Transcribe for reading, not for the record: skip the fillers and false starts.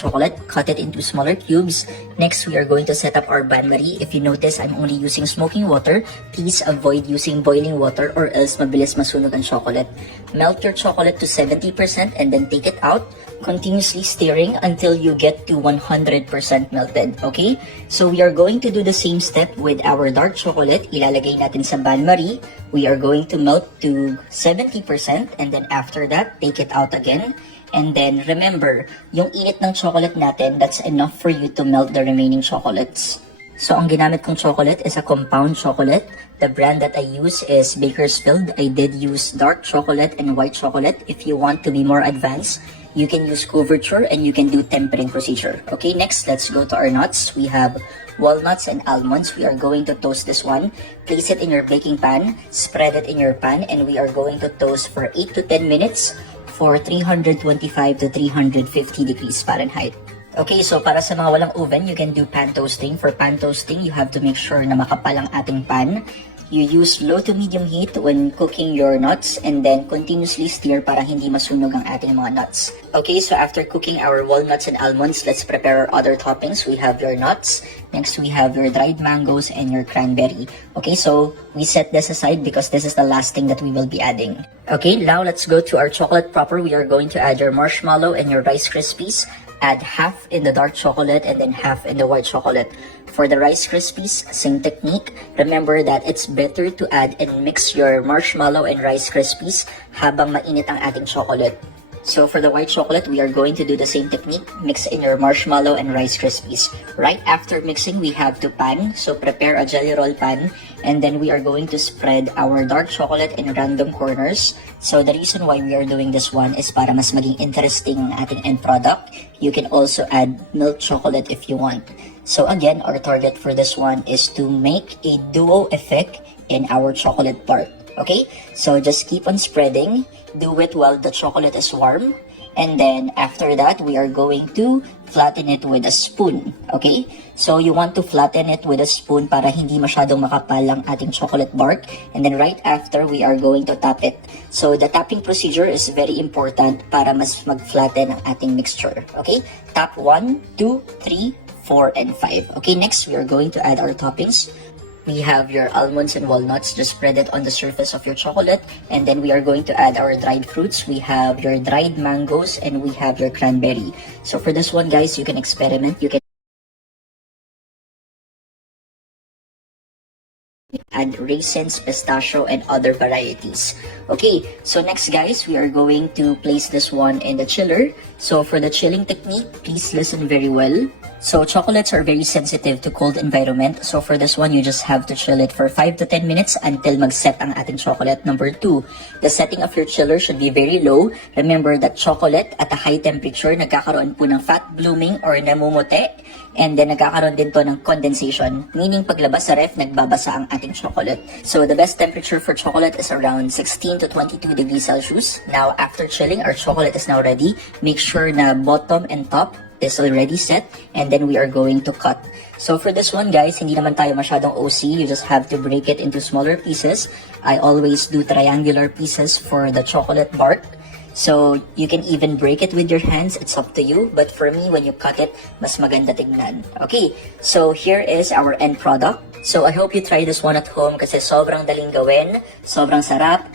chocolate, cut it into smaller cubes. Next, we are going to set up our bain-marie. If you notice, I'm only using smoking water. Please avoid using boiling water or else mabilis masunog ang chocolate. Melt your chocolate to 70% and then take it out, continuously stirring until you get to 100% melted, okay? So we are going to do the same step with our dark chocolate. Ilalagay natin sa bain-marie. We are going to melt to 70% and then after that, take it out again. And then, remember, yung init ng chocolate natin, that's enough for you to melt the remaining chocolates. So, ang ginamit kong chocolate is a compound chocolate. The brand that I use is Bakersfield. I did use dark chocolate and white chocolate. If you want to be more advanced, you can use couverture and you can do tempering procedure. Okay, next, let's go to our nuts. We have walnuts and almonds. We are going to toast this one. Place it in your baking pan, spread it in your pan, and we are going to toast for 8 to 10 minutes for 325 to 350 degrees Fahrenheit. Okay, so para sa mga walang oven, you can do pan toasting. For pan toasting, you have to make sure na makapal ang ating pan. You use low to medium heat when cooking your nuts and then continuously stir para hindi masunog ang ating mga nuts. Okay, so after cooking our walnuts and almonds, let's prepare our other toppings. We have your nuts. Next, we have your dried mangoes and your cranberry. Okay, so we set this aside because this is the last thing that we will be adding. Okay, now let's go to our chocolate proper. We are going to add your marshmallow and your Rice Krispies. Add half in the dark chocolate and then half in the white chocolate. For the Rice Krispies, same technique. Remember that it's better to add and mix your marshmallow and Rice Krispies habang mainit ang ating chocolate. So for the white chocolate, we are going to do the same technique. Mix in your marshmallow and Rice Krispies. Right after mixing, we have to pan. So prepare a jelly roll pan. And then we are going to spread our dark chocolate in random corners. So the reason why we are doing this one is para mas maging interesting ang ating end product. You can also add milk chocolate if you want. So again, our target for this one is to make a duo effect in our chocolate part. Okay, so just keep on spreading. Do it while the chocolate is warm. And then after that, we are going to flatten it with a spoon. Okay, so you want to flatten it with a spoon para hindi masyadong makapal ang ating chocolate bark. And then right after, we are going to tap it. So the tapping procedure is very important para mas mag-flatten ang ating mixture. Okay, tap 1, 2, 3, 4, and 5. Okay, next we are going to add our toppings. We have your almonds and walnuts. Just spread it on the surface of your chocolate. And then we are going to add our dried fruits. We have your dried mangoes and we have your cranberry. So for this one, guys, you can experiment. You can add raisins, pistachio, and other varieties. Okay, so next, guys, we are going to place this one in the chiller. So for the chilling technique, please listen very well. So chocolates are very sensitive to cold environment. So for this one, you just have to chill it for 5 to 10 minutes until mag-set ang ating chocolate. Number 2, the setting of your chiller should be very low. Remember that chocolate at a high temperature, nagkakaroon po ng fat blooming or namumuti. And then nagkakaroon din to ng condensation. Meaning paglabas sa ref, nagbabasa ang ating chocolate. So the best temperature for chocolate is around 16 to 22 degrees Celsius. Now after chilling, our chocolate is now ready. Make sure na bottom and top is already set, and then we are going to cut. So for this one, guys, hindi naman tayo masyadong OC. You just have to break it into smaller pieces. I always do triangular pieces for the chocolate bark. So you can even break it with your hands. It's up to you. But for me, when you cut it, mas maganda tignan. Okay, so here is our end product. So I hope you try this one at home kasi sobrang daling gawin, sobrang sarap,